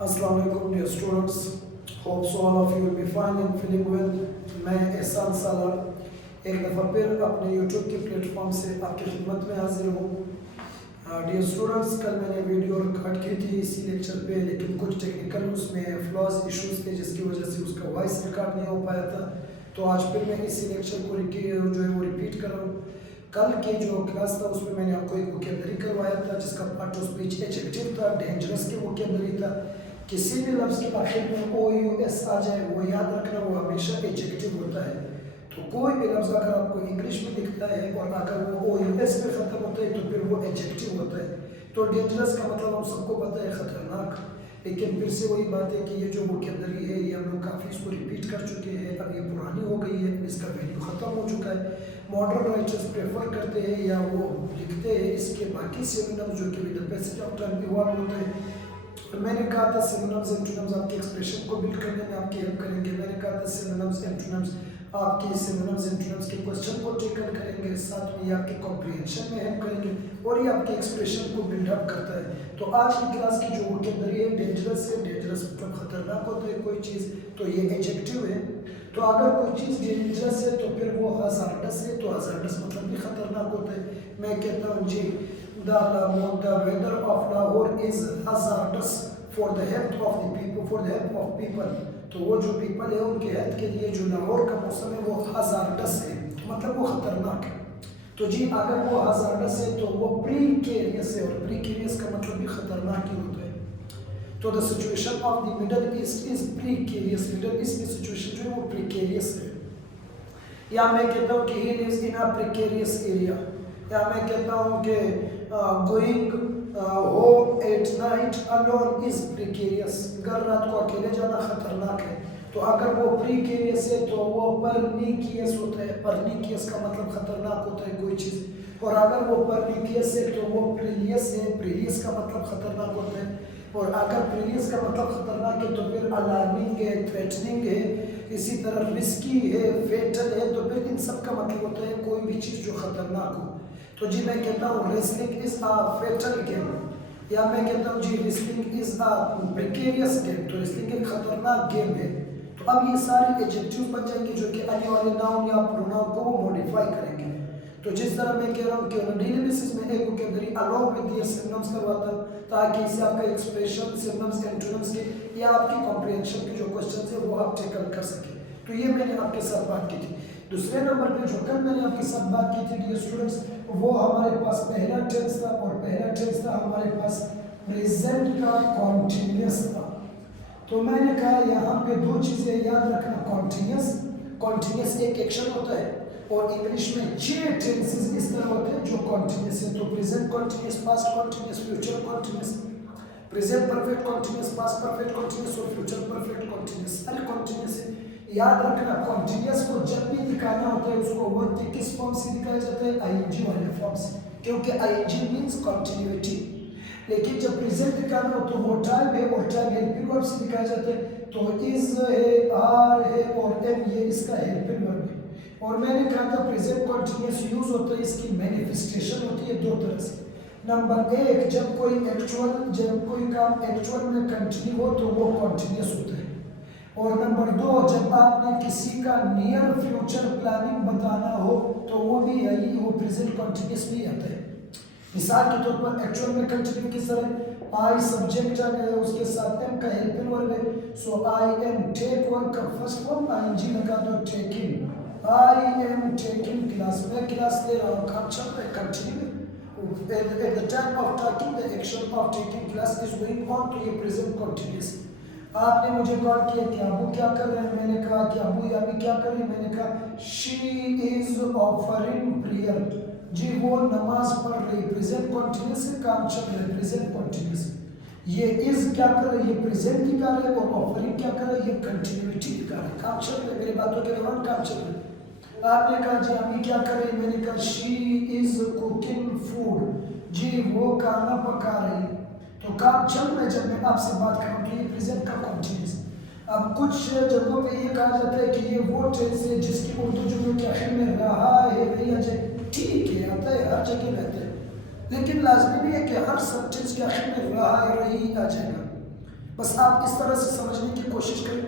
अस्सलाम वालेकुम dear students, hope so all of you will be fine and feeling well. मैं एहसान सालार एक दफ़ा फिर अपने यूट्यूब के प्लेटफॉर्म से आपकी खिदमत में हाजिर हूँ। डियर स्टूडेंट्स, कल मैंने वीडियो रिकॉर्ड की थी इसी लेक्चर पे, लेकिन कुछ टेक्निकल उसमें फ्लॉज इश्यूज थे जिसकी वजह से उसका वॉइस रिकॉर्ड नहीं हो पाया था। तो आज फिर मैं इसी लेक्चर को जो है वो रिपीट कर रहा हूँ। कल के जो क्लास था उसमें मैंने आपको एक वोकेबलरी करवाया था जिसका पार्ट ऑफ स्पीच एडजेक्टिव था, डेंजरस के वोकेबलरी था। किसी भी लफ्ज़ के आखिर में ओ यू एस आ जाए वो याद रखना, वो हमेशा एडजेक्टिव होता है। तो कोई भी लफ्ज़ अगर आपको इंग्लिश में दिखता है और अगर वो ओ यू एस पे ख़त्म होता है तो फिर वो एडजेक्टिव होता है। तो डेंजरस का मतलब हम सबको पता है ख़तरनाक, लेकिन फिर से वही बात है कि ये जो वोकेबलरी है ये हम लोग काफ़ी इसको रिपीट कर चुके हैं, अब ये पुरानी हो गई है, इसका वैल्यू ख़त्म हो चुका है। मॉडर्न राइटर्स प्रेफर करते हैं या वो लिखते हैं इसके बाकी सिनोनिम्स जो कि with the passage of time evolve होते हैं। मैंने कहा था सिनोनिम्स एंटोनिम्स आपके एक्सप्रेशन को बिल्ड करने में आपकी हेल्प करेंगे। मैंने कहा था सिनोनिम्स एंटोनिम्स आपके सिनोनिम्स एंटोनिम्स के क्वेश्चन को टेकल करेंगे, साथ में ये आपके कॉम्प्रिहेंशन में हेल्प करेंगे और ये आपके एक्सप्रेशन को बिल्डअप करता है। तो आज की क्लास की जो वोकेबलरी है डेंजरस है, डेंजरस मतलब खतरनाक होता है कोई चीज़, तो ये एडजेक्टिव है। तो अगर कोई चीज़ डेंजरस है तो फिर वो हज़ार्डस है, तो हज़ार्डस मतलब भी खतरनाक होता है। मैं कहता हूँ जी the weather of Lahore is hazardous for the health of the people, for the health of people। तो वो जो पीपल है उनके हेल्थ के लिए जो लाहौर का मौसम है वो हज़ार्डस है, मतलब वो ख़तरनाक है। तो जी अगर वो हज़ार्डस है तो वो प्रीकेरियस है, और प्रीकेरियस का मतलब भी ख़तरनाक ही होता है। तो the situation of the middle east is precarious, middle east की सिचुएशन जो है वो प्रीकेरियस है। या मैं कहता हूँ कि he lives in a precarious area, या मैं कहता हूँ कि going home at night alone is precarious, घर रात को अकेले जाना खतरनाक है। तो अगर वो प्रीकेरियस है तो वो परनिकियस होता है, परनिकियस का मतलब खतरनाक होता है कोई चीज़। और अगर वो परनिकियस है तो वो प्रीलियस है, प्रीलियस का मतलब खतरनाक होता है। और अगर प्रीलियस का मतलब खतरनाक है तो फिर अलार्मिंग है, थ्रेटनिंग है, इसी तरह रिस्की है, फेटल है, तो फिर इन सब का मतलब होता है कोई भी चीज़ जो खतरनाक हो। तो जी मैं कहता हूँ wrestling is a fatal game, या मैं कहता हूँ जी wrestling is a precarious game, तो रेसलिंग एक खतरनाक गेम है। तो अब ये सारे एडजेक्टिव बन जाएंगे जो कि आने वाले नाउन या प्रोनाउन को वो मॉडिफाई करेंगे। तो जिस तरह मैं कह रहा हूँ कि डेली बेसिस में एक vocabulary along with their synonyms करवाता हूँ ताकि इससे आपका एक्सप्रेशन सिनोनिम्स एंटोनिम्स के या आपकी कॉम्प्रिहेंशन के जो क्वेश्चन है वो आप टेकल कर सकें। तो ये मैंने आपके साथ बात की थी। दूसरे नंबर पे जो कल मैंने आपके साथ बात की थी डियर स्टूडेंट्स, वो हमारे पास पहला टेंस था, और पहला टेंस था हमारे पास प्रेजेंट का कॉन्टिन्यूस था। तो मैंने कहा यहाँ पे दो चीज़ें याद रखना, कॉन्टिन्यूस, कॉन्टिन्यूस एक एक्शन होता है और इंग्लिश में 6 टेंसेस इस तरह होते हैं जो कॉन्टिन्यूस है। तो present continuous, past continuous, future continuous, present perfect continuous, past perfect continuous और फ्यूचर परफेक्ट कॉन्टिन्यूस, सारे कॉन्टिन्यूस है। याद रखना कॉन्टिन्यूस को जब भी दिखाना होता है उसको वो किस फॉर्म से दिखाया जाता है, आईएनजी वाले फॉर्म से, क्योंकि आईएनजी मींस कॉन्टिन्यूटी। लेकिन जब प्रेजेंट दिखाना हो तो वो टाइम है और टाइम हेल्पिंग वर्ब से दिखाया जाता है। तो इज है, आर है और एम, ये इसका हेल्पिंग वर्ब है। और मैंने कहा था प्रेजेंट कॉन्टिन्यूस यूज होता है, इसकी मैनिफेस्टेशन होती है दो तरह से। नंबर एक, जब कोई काम एक्चुअल में कंटिन्यू हो तो वो कॉन्टिन्यूस होता है। और नंबर दो, जब आपने किसी का नियर फ्यूचर प्लानिंग बताना हो तो वो भी यही, वो प्रेजेंट कॉन्टिन्यूस में आता है। मिसाल के तौर पर एक्चुअल में कंटिन्यू किस तरह, आई सब्जेक्ट आ गया, उसके साथ एम का हेल्पिंग वर्ब है, सो आई एम टेक वर्ब का फर्स्ट फॉर्म आईएनजी लगा दो, taking. I am taking class, मैं क्लास ले रहा हूँ, काम चल रहा है, continue. At the time of talking, the action of taking class is going on, तो ये प्रेजेंट कॉन्टिन्यूस। आपने मुझे कॉल किया कि अबू क्या कर रहे हैं, मैंने कहा कि अबू या अभी क्या कर रही है, मैंने कहा शी इज ऑफरिंग प्रेयर, जी वो नमाज पढ़ रही, प्रेजेंट कॉन्टिन्यूस है, काम चल रहा है, प्रेजेंट कॉन्टिन्यूस। ये इज क्या कर रहा है, ये प्रेजेंट दिखा रहा है, और ऑफरिंग क्या कर रहा है, ये कंटिन्यूटी दिखा रहा है, काम चल रहा है, मेरी बातों के दौरान काम चल रहा है। आपने कहा जी अभी क्या कर रही, मैंने कहा शी इज कुकिंग फूड, जी वो खाना पका रही, तो काम चल रहा है जब मैं आपसे बात करूँ तो ये प्रेजेंट का कॉन्टिन्यूस। अब कुछ जगहों पे ये कहा जाता है कि ये वो टेंस है जिसकी उर्दू जुमलों के आखिर में रहा है नहीं आ जाए, ठीक है आता है, हर जगह रहता है, लेकिन लाजमी नहीं है कि हर सब टेंस के आखिर में रहा है रही आ जाएगा। बस आप इस तरह से समझने की कोशिश करें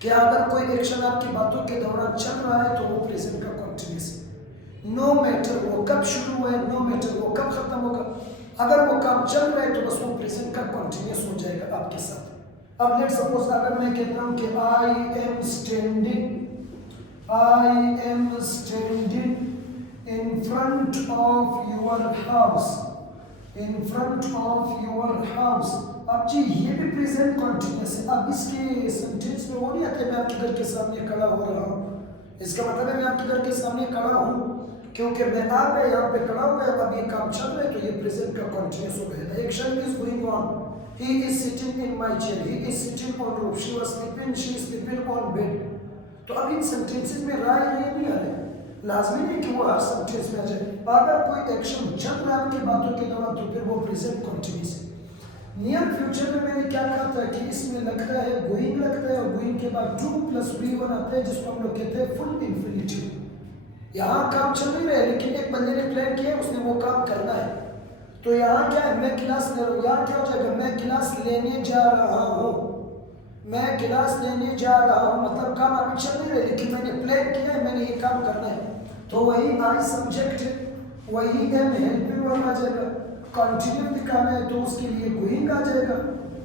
कि अगर कोई एक्शन आपकी बातों के दौरान चल रहा है तो वो प्रेजेंट का कॉन्टिन्यूस है। नो मैटर वो कब शुरू हुआ है, नो मैटर वो कब खत्म होगा, अगर वो काम चल रहा है तो बस वो प्रेजेंट का कॉन्टिन्यूस हो जाएगा आपके साथ। अब लेट सपोज अगर मैं कहता हूँ कि I am standing in front of your house, in front of your house. अब जी ये भी प्रेजेंट कॉन्टिन्यूस है। अब इसके सेंटेंस में वो नहीं आते मैं आपके घर के सामने खड़ा हो रहा हूँ, इसका मतलब है मैं आपके घर के सामने खड़ा हूँ क्योंकि मैं आ गया यहाँ पे खड़ा हो गया, अब ये काम चल रहा है तो ये प्रेजेंट का कॉन्टिन्यूस हो गया। The action is going on, he is sitting in my chair, he is sitting on roof, she was sleeping, she is sleeping on bed. तो अब इन सेंटेंसेस में राय नहीं आ रहे, लाजमी नहीं कि वो हर सेंटेंस में आ जाए। अगर कोई एक्शन चल रहा है आपकी बातों के दौरान तो फिर वो प्रेजेंट कॉन्टिन्यूस है। नियर फ्यूचर में मैंने क्या कहा था कि इसमें लगता है गोइंग लगता है और गोइंग के बाद टू प्लस बी वन आता है जिसको हम लोग कहते हैं फुल इंफिनिटिव। यहाँ काम चल नहीं रहा है लेकिन एक बंदे ने प्लान किया उसने वो काम करना है। तो यहाँ क्या है, मैं क्लास ले रहा हूँ, यहाँ क्या हो जाएगा, मैं क्लास लेने जा रहा हूँ, मैं क्लास लेने जा रहा हूँ, मतलब काम अभी चल नहीं रहा है लेकिन मैंने प्लान किया है, मैंने ये काम करना है। तो वही आई सब्जेक्ट है, वही एम हेल्पिंग वर्ब आ जाएगा। कंटिन्यू दिखाना है तो उसके लिए गोइंग आ जाएगा,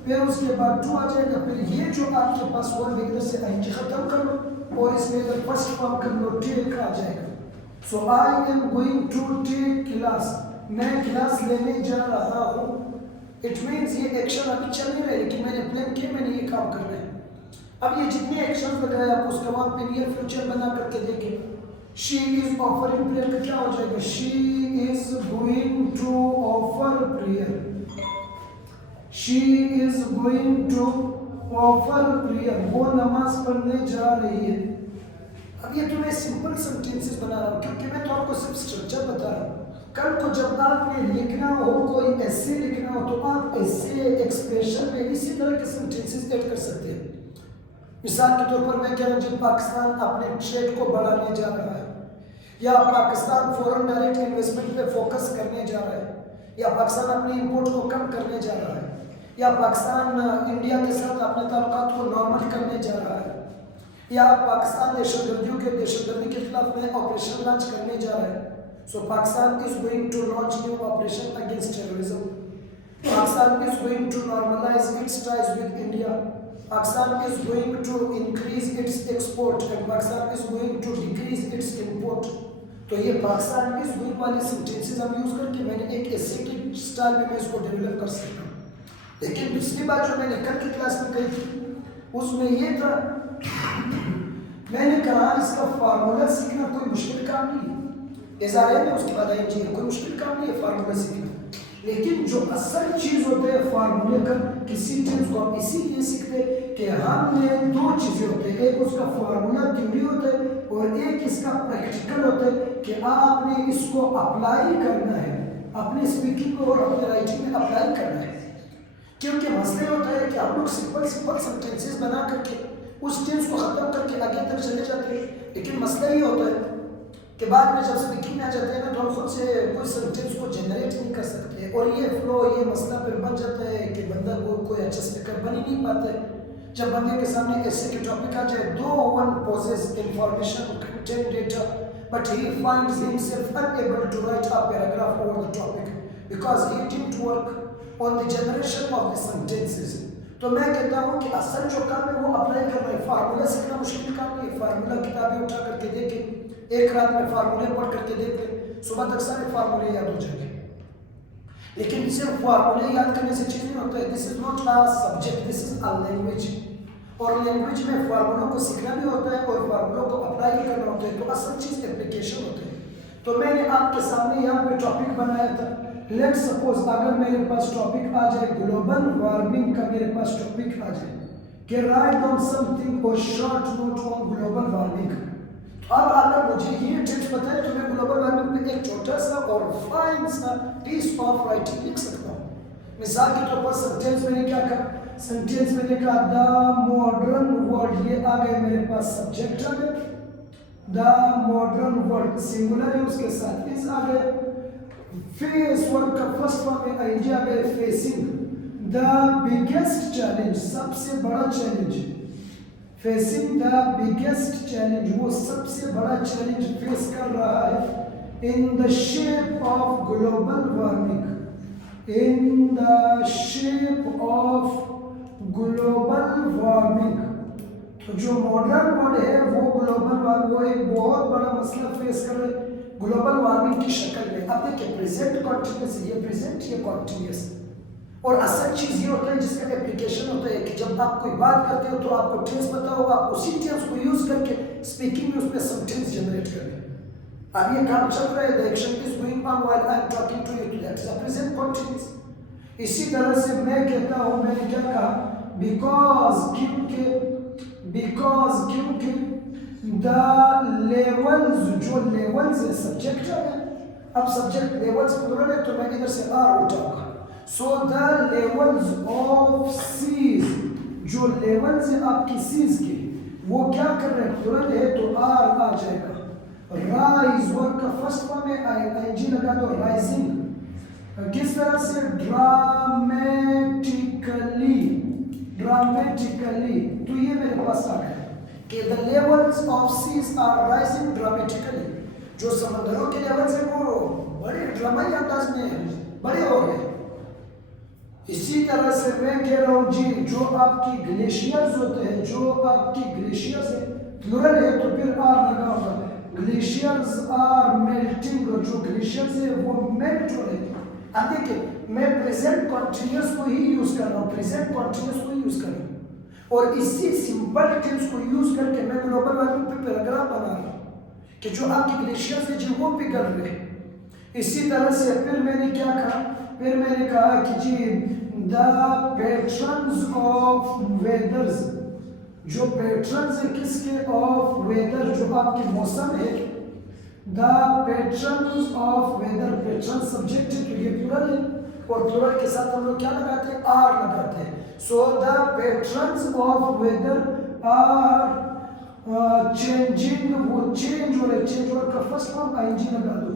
फिर उसके बाद टू आ जाएगा, फिर ये जो आपके पास वर्ब इधर से आएंगे खत्म कर लो और इसमें इधर फर्स्ट फॉर्म कर लो टेक आ जाएगा। So I am going to take class, मैं क्लास लेने जा रहा हूँ। इट मीन्स ये एक्शन अभी चल नहीं रहा है लेकिन मैंने प्लान किया, मैंने ये काम करना है। अब ये जितने एक्शन लगाए आप उसका वहां पे नियर फ्यूचर बना करके देखें। शी इज ऑफरिंग प्रेयर का क्या हो जाएगा, she is going to offer prayer, she is going to offer prayer, वो नमाज पढ़ने जा रही है। अब ये तो मैं सिंपल सेंटेंसेस बना रहा हूँ क्योंकि मैं तो आपको सिर्फ स्ट्रक्चर बता रहा हूँ। कल को जब आपने लिखना हो, कोई ऐसे लिखना हो तो आप ऐसे एक्सप्रेशन में इसी तरह के सेंटेंसेस ऐड कर सकते हैं। मिसाल के तौर पर मैं कह रहा हूँ पाकिस्तान अपने ट्रेड को बढ़ाने जा रहा है, या पाकिस्तान फॉरेन डायरेक्ट इन्वेस्टमेंट पे फोकस करने जा रहा है, या पाकिस्तान अपने इंपोर्ट को कम करने जा रहा है, या पाकिस्तान इंडिया के साथ अपने ताल्लुकात को नॉर्मल करने जा रहा है, या पाकिस्तान दहशतगर्दी के खिलाफ में ऑपरेशन लॉन्च करने जा रहा है। So Pakistan is going to launch new operation against terrorism, Pakistan is going to normalize its ties with India, Pakistan is going to increase its export and Pakistan is going to decrease its import। तो ये पाकिस्तान इस going वाले sentences हम use करके मैंने एक ऐसे के स्टाइल में मैं इसको डेवलप कर सकता हूँ। लेकिन दूसरी बात जो मैंने कल की क्लास में कही थी उसमें ये था मैंने कहा इसका फार्मूला सीखना कोई मुश्किल काम नहीं है, इज़ारे में उसके बाद आएंगे कोई मुश्किल काम नहीं है फार्मूला सीखना। लेकिन जो असल चीज होते हैं फार्मूले का, किसी चीज को आप इसीलिए सीखते कि हमने दो चीजें होते हैं, एक उसका फार्मूला थ्योरी होता है और एक इसका प्रैक्टिकल होता है कि आपने इसको अप्लाई करना है अपने स्पीकिंग और अपने राइटिंग में अप्लाई करना है। क्योंकि मसले होता है कि हम लोग सिंपल सेंटेंसेस बना करके उस चीज को खत्म करके आगे तक चले जाते हैं, लेकिन मसला ये होता है कि बाद में जब स्पीकिंग में आ जाते हैं ना तो हम खुद से कोई सेंटेंस को जनरेट नहीं कर सकते और ये फ्लो ये मसला फिर बन जाता है कि बंदा वो कोई अच्छा स्पीकर बन ही नहीं पाता है। जब बंदे के सामने ऐसे के टॉपिक आ जाए, दो one possesses information content data but he finds himself unable to write a paragraph over the topic because he didn't work on the generation of the sentences. तो मैं कहता हूँ कि असल जो काम है वो अप्लाई करना है। फार्मूला सीखना मुश्किल काम नहीं है, फार्मूला किताबें उठा करके देखें, एक रात में फार्मूले पढ़ करके देख ले, सुबह तक सारे फार्मूले याद हो जाएंगे। लेकिन सिर्फ फार्मूले याद करने से चीज नहीं होता है। This is not a subject, this is a language, और लैंग्वेज में फार्मूलों को सीखना भी होता है और फार्मूलों को अप्लाई भी करना होता है। तो असल चीज एप्लीकेशन होती है। तो मैंने आपके सामने यहाँ पे टॉपिक बनाया था। लेट सपोज अगर मेरे पास टॉपिक आ जाए ग्लोबल वार्मिंग का, मेरे पास टॉपिक आ जाए कि राइट डाउन समथिंग और short note on global warming. अब अगर मुझे ये टिप्स पता है तो मैं ग्लोबल वार्मिंग पे एक छोटा सा और फाइन सा पीस ऑफ राइटिंग लिख सकता हूँ। मिसाल के तौर पर सेंटेंस मैंने क्या कहा, सेंटेंस मैंने कहा द मॉडर्न वर्ल्ड, ये आ गए मेरे पास सब्जेक्ट आ गए, द मॉडर्न वर्ल्ड सिंगुलर है उसके साथ इस आ गए, फेस वर्ड का फर्स्ट फॉर्म में आईएनजी आ गए फेसिंग, द बिगेस्ट चैलेंज, सबसे बड़ा challenge, facing the biggest challenge, वो सबसे बड़ा चैलेंज फेस कर रहा है in the shape of global warming, in the shape of global warming. तो जो मॉडर्न वर्ल्ड है वो ग्लोबल वार्मिंग, वो एक बहुत बड़ा मसला फेस कर रहे हैं ग्लोबल वार्मिंग की शक्ल में। अब देखिए प्रेजेंट कॉन्टिन्यूस, ये प्रेजेंट, ये कॉन्टिन्यूस, और असल चीज ये होता है जिसका एप्लीकेशन होता है कि जब आप कोई बात करते हो तो आपको टेंस पता होगा, आप उसी टेंस को यूज करके स्पीकिंग में उसमें सेंटेंस जनरेट करें। अब ये काम चल रहा है, the action is going on while I am talking to you, to that is a present continuous. इसी तरह से मैं कहता हूं, मैंने क्या कहा, बिकॉज क्योंकि द लेवल्स, जो लेवल्स है सब्जेक्ट है, अब सब्जेक्ट लेवल्स प्लूरल है तो मैं इधर से आर उठाऊंगा। So the levels of seas, जो लेवल्स है आपकी सीज के, वो क्या कर रहे हैं, प्लूरल है तो आर आ जाएगा। राइज, वर्ड का फर्स्ट फॉर्म है, आईएनजी लगा दो, राइजिंग। किस तरह से, ड्रामेटिकली, तो ये मेरे पास आ गया कि the levels of seas are rising dramatically, जो समंदरों के लेवल्स है वो बड़े ड्रामाई अंदाज में बड़े हो गए। इसी तरह से मैं कह रहा हूँ जी, जो आपकी ग्लेशियर्स होते हैं, जो आपकी ग्लेशियर्स है, प्लूरल है तो फिर आर लगा होगा, ग्लेशियर्स आर मेल्टिंग, जो ग्लेशियर्स है वो मेल्ट हो रहे हैं। अब देखिए मैं प्रेजेंट कॉन्टिन्यूस को ही यूज कर रहा हूँ, प्रेजेंट कॉन्टिन्यूस को यूज कर रहा हूँ, और इसी सिंपल टेंस को यूज करके मैं ग्लोबल वार्मिंग पे पैराग्राफ बना रहा हूँ कि जो आपकी ग्लेशियर्स है जी वो पिघल रहे हैं। इसी तरह से फिर मैंने क्या कहा, फिर मैंने कहा कि जी द पैटर्न्स ऑफ वेदर्स, जो पैटर्न्स है किसके, ऑफ वेदर, जो आपके मौसम है, the patterns of weather, pattern subject है तो ये प्लूरल है, और प्लूरल के साथ हम लोग क्या लगाते हैं, आर लगाते हैं। So the patterns of weather are changing, वो चेंज हो रहे, चेंज वर्ड का फर्स्ट फॉर्म आईएनजी लगा दो,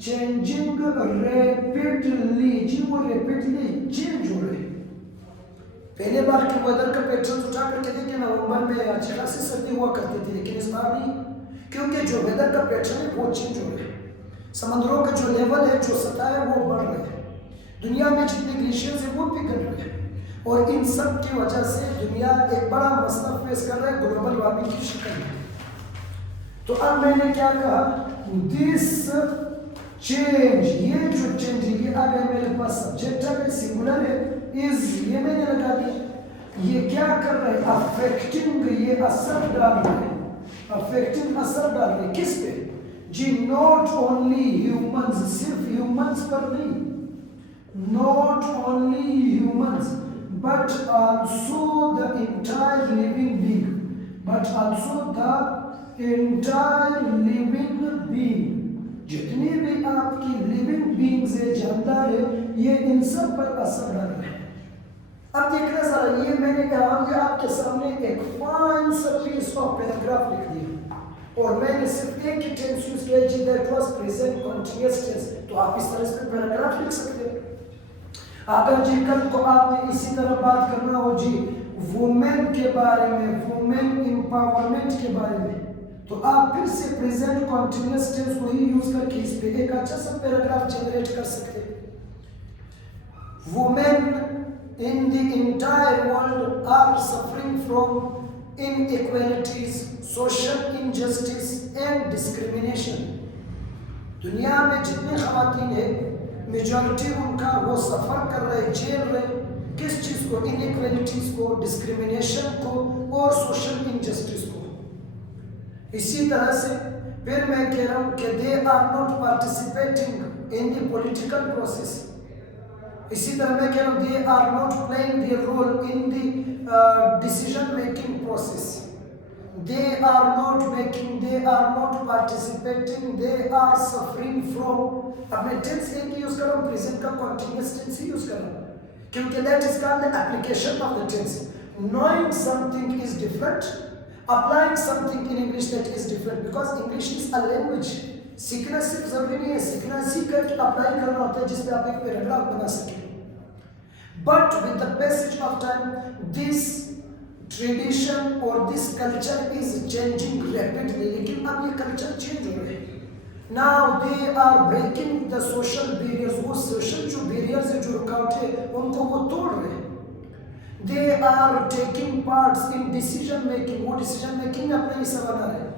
चेंजिंग रैपिडली, जी वो रैपिडली चेंज हो रहे। पहले बार के वेदर का पैटर्न उठा करके देखिए, नवंबर में अच्छी खासी सर्दी हुआ करती थी, लेकिन इस बार नहीं, क्योंकि जो वेदर का पैटर्न है वो चेंज हो रहे हैं। समंदरों का जो लेवल है, जो सतह है वो बढ़ रहे हैं, दुनिया में जितने ग्लेशियर्स है वो पिघल रहे हैं, और इन सब की वजह से दुनिया एक बड़ा मसला फेस कर रहा है ग्लोबल वार्मिंग की शक्ल में। तो अब मैंने क्या कहा, दिस चेंज, ये जो चेंज है, ये आ गया मेरे पास सब्जेक्ट आ गया, सिंगुलर है, इज, ये मैंने लगा दिया। ये क्या कर रहे हैं, अफेक्टिंग, ये असर डाल रहे हैं, अफेक्टिंग असर डाल रहे हैं किस पे जी, नॉट ओनली ह्यूमंस, सिर्फ ह्यूमंस पर नहीं, not only humans but also the entire living being, but also the entire living being, जितनी भी आपकी लिविंग बीइंग्स है, जानदार है, ये इन सब पर असर डाल रहे हैं। अब देखना जरा, ये मैंने कहा कि आपके सामने एक फाइन सा पीस ऑफ पैराग्राफ लिख दिया, और मैंने सिर्फ एक ही टेंस यूज किया जी, that was present continuous tense. तो आप इस तरह से पैराग्राफ लिख सकते हैं। अगर जी कल को आपने इसी तरह बात करना हो जी वुमेन के बारे में, वुमेन एम्पावरमेंट के बारे में, तो आप फिर से प्रेजेंट कॉन्टिन्यूअस टेंस को ही यूज करके इस पे एक अच्छा सा पैराग्राफ जनरेट कर सकते हैं। Women in the entire world are suffering from inequalities, social injustice and discrimination. दुनिया में जितनी ख़वातीन है, मेजॉरिटी उनका वो सफ़र कर रहे, झेल रहे किस चीज़ को, इनइक्वालिटीज़ को, डिस्क्रिमिनेशन को और सोशल इनजस्टिस को। इसी तरह से फिर मैं कह रहा हूँ कि they are not participating in the political process. इसी तरह मैं कह रहा हूँ they are not playing their role in the decision making process. They are not making, they are not participating, they are suffering from. अब मैं tense एक use कर रहा हूँ, प्रेजेंट का कॉन्टिन्यूअस टेंस ही यूज कर रहा हूँ, क्योंकि that is called the application of the tense. Knowing something is different, applying something in English that is different, because English is a language. सीखना सिर्फ जरूरी नहीं है, सीखना सीख करके अप्लाई करना होता है जिसपे आप एक पैराग्राफ बना सकें। But with the passage of time, this tradition और this culture is changing rapidly. लेकिन अब ये कल्चर चेंज हो रहे हैं। Now they are breaking the social barriers. वो सोशल जो बैरियर्स है, जो रुकावटें, उनको वो तोड़ रहे हैं। They are taking parts in decision making. वो डिसीजन मेकिंग में अपना हिस्सा बना रहे हैं।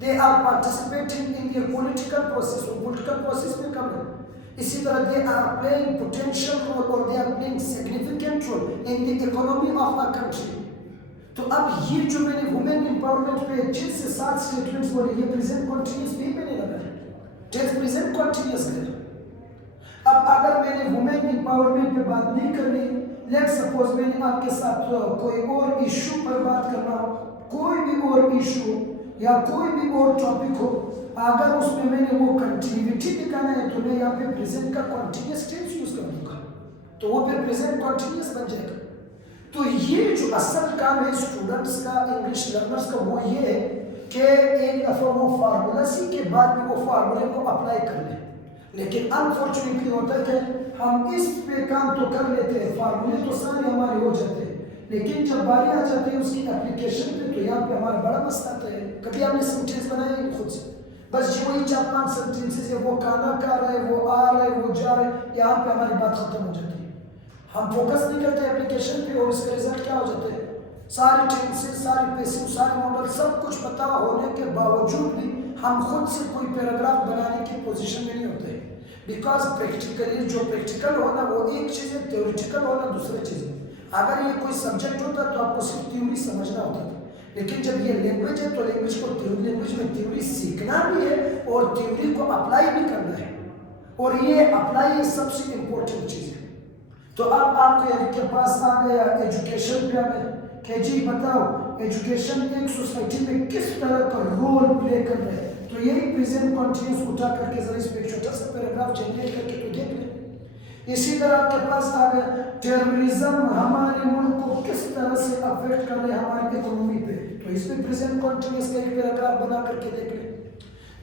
They are participating in the political process. वो पॉलिटिकल प्रोसेस में कम है। इसी तरह दे आर प्लेइंग पोटेंशियल रोल और they are playing significant role in the economy of a country. तो अब ये जो मैंने वुमेन एम्पावरमेंट पे 6 से 7 स्टेटमेंट्स बोले, ये प्रेजेंट कॉन्टिन्यूस पे मैंने लगा है, टेस्ट प्रेजेंट कॉन्टिन्यूस है। अब अगर मैंने वुमेन एम्पावरमेंट पे बात नहीं करनी, लेट सपोज मैंने आपके साथ कोई और इशू पर बात करना हो, कोई भी और इशू या कोई भी और टॉपिक हो, अगर उसमें मैंने वो कंटिन्यूटी दिखाना है तो मैं यहाँ पे प्रेजेंट का कॉन्टिन्यूस टेंस यूज कर दूंगा, तो वो फिर प्रेजेंट कॉन्टिन्यूस बन जाएगा। तो ये जो असल काम है स्टूडेंट्स का, इंग्लिश लर्नर्स का, वो ये है कि एक दफ़ा वो फार्मूला सी के बाद में वो फार्मूले को अप्लाई कर लें। लेकिन अनफॉर्चुनेटली होता है कि हम इस पे काम तो कर लेते हैं, फार्मूले तो सारे हमारे हो जाते हैं, लेकिन जब बारी आ जाती है उसकी एप्लीकेशन पे, तो यहाँ पे हमारा बड़ा मसला आता है। कभी हमने सेंटेंस बनाया नहीं खुद से, बस जो वही 4-5 सेंटेंसेस है, वो खाना खा रहे, वो आ रहे, वो जा रहे, यहाँ पे हमारी बात खत्म हो जाती है। हम फोकस नहीं करते एप्लीकेशन पे और इसका रिजल्ट क्या हो जाता है, सारी टेंसेस, सारी पैसिव, सारे मॉडल सब कुछ पता होने के बावजूद भी हम खुद से कोई पैराग्राफ बनाने की पोजीशन में नहीं होते। बिकॉज प्रैक्टिकली जो प्रैक्टिकल होना वो एक चीज़ है, थ्योरेटिकल होना दूसरी चीज़ है। अगर ये कोई सब्जेक्ट होता तो आपको सिर्फ थ्योरी समझना होता था, लेकिन जब ये लैंग्वेज है तो लैंग्वेज को लैंग्वेज में थ्योरी सीखना भी है और थ्योरी को अप्लाई भी करना है, और ये अप्लाई सबसे इम्पोर्टेंट चीज़ है। तो अब आपके पास आ गया एजुकेशन पे आ गया कि जी बताओ एजुकेशन एक सोसाइटी में किस तरह का रोल प्ले कर रहा है। तो यही प्रेजेंट कॉन्टिन्यूस उठा करके जरा इस पे छोटा सा पैराग्राफ जनरेट करके तो देख लें। इसी तरह आपके पास आ गया टेररिज्म हमारे मुल्क को किस तरह से अफेक्ट कर रहे हैं हमारी इकोनॉमी पे, तो इस पे प्रेजेंट कॉन्टिन्यूस का एक पैराग्राफ बना करके देख लें।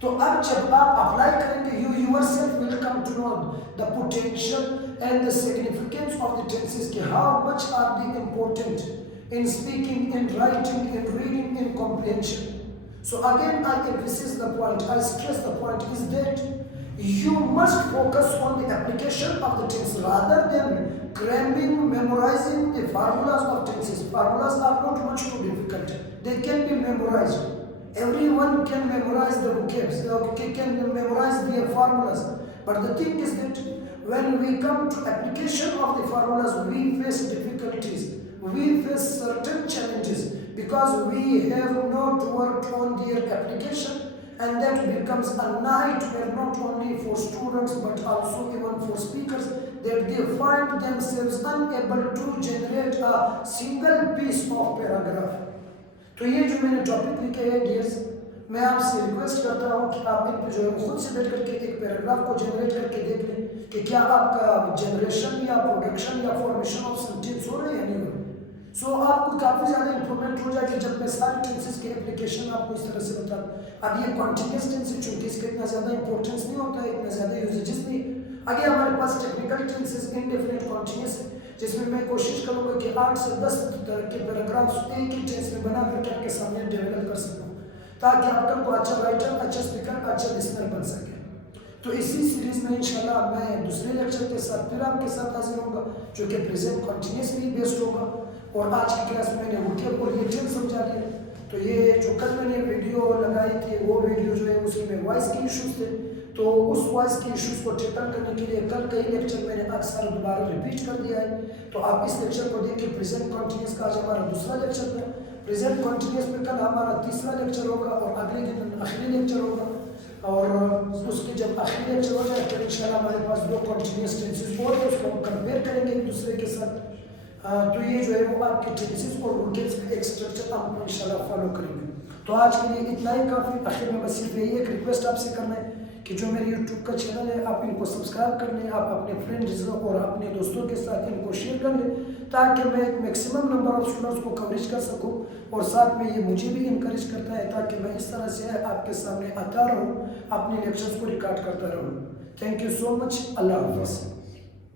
तो अब जब आप अप्लाई करेंगे, you yourself will come to know the potential and the significance of the tenses, कि how much are they important in speaking, in writing, in reading, in comprehension. So again I emphasize the point, I stress the point is that you must focus on the application of the tense rather than cramming, memorizing the formulas of tenses. Formulas are not much too difficult, they can be memorized. Everyone can memorize the vocabs, can memorize their formulas. But the thing is that when we come to application of the formulas, we face difficulties, we face certain challenges because we have not worked on their application, and that becomes a nightmare not only for students but also even for speakers, that they find themselves unable to generate a single piece of paragraph. तो ये जो मैंने topic लिखे हैं dears, मैं आपसे request करता हूँ कि आप इन पर जो है खुद से बैठ करके एक पैराग्राफ को जनरेट करके देख लें कि क्या आपका जनरेशन या प्रोडक्शन या फॉर्मेशन ऑफ सेंटेंस हो रहा है या नहीं हो रहा। सो आपको काफ़ी ज़्यादा इंप्रूवमेंट हो जाएगी जब मैं सारे टेंसेस के एप्लीकेशन आपको इस तरह से बता दूँ। अब ये कॉन्टिन्यूस टेंस है, चूँकि इसका इतना ज़्यादा इंपॉर्टेंस नहीं होता है, इतना ज़्यादा यूजेजेस नहीं। आगे हमारे पास टेक्निकल टेंसेस इंडेफिनिट कॉन्टिन्यूस है, जिसमें मैं कोशिश करूँगा कि 8 से 10 तरह के पैराग्राफ्स एक ही टेंस में बना करके आपके सामने डेवलप कर सकूँ, ताकि आप कल को अच्छा राइटर, अच्छा स्पीकर, अच्छा लिसनर बन सके। तो इसी सीरीज में इंशाल्लाह मैं दूसरे लेक्चर के साथ फिर आपके साथ हाजिर होगा, जो कि प्रेजेंट कॉन्टिन्यूसली बेस्ड होगा। और आज की क्लास में मैंने वोकैब और ये समझा दिया। तो ये जो कल मैंने वीडियो लगाई थी, वो वीडियो जो है उसमें वॉइस के इशूज़ थे, तो उस वॉइस के इश्यूज़ को टैकल करने के लिए कल कई लेक्चर मैंने अक्सर दोबारा रिपीट कर दिया है। तो आप इस लेक्चर को देखिए, प्रेजेंट कॉन्टिन्यूस का आज हमारा दूसरा लेक्चर था। प्रेजेंट कॉन्टिन्यूस में कल हमारा तीसरा लेक्चर होगा और अगले दिन आखिरी लेक्चर होगा, और उसके जब आखिरी लेक्चर हो जाए तो इंशाल्लाह हमारे पास 2 कॉन्टिन्यूस टेंसेस और उसको हम कंपेयर करेंगे एक दूसरे के साथ। तो ये जो है वो आपके टेंसेस और वोकैब्स का एक स्ट्रक्चर आप इंशाल्लाह फॉलो करेंगे। तो आज के लिए इतना ही काफ़ी। आखिर में बस सिर्फ यही एक रिक्वेस्ट आपसे करना है कि जो मेरे YouTube का चैनल है आप इनको सब्सक्राइब कर लें, आप अपने फ्रेंड्स और अपने दोस्तों के साथ इनको शेयर कर लें, ताकि मैं एक मैक्सिमम नंबर ऑफ स्टूडेंट्स को कवरेज कर सकूं, और साथ में ये मुझे भी इनकरेज करता है ताकि मैं इस तरह से आपके सामने आता रहूं, अपने लेक्चर्स को रिकॉर्ड करता रहूं। Thank you so much. अल्लाह हाफ़िज़।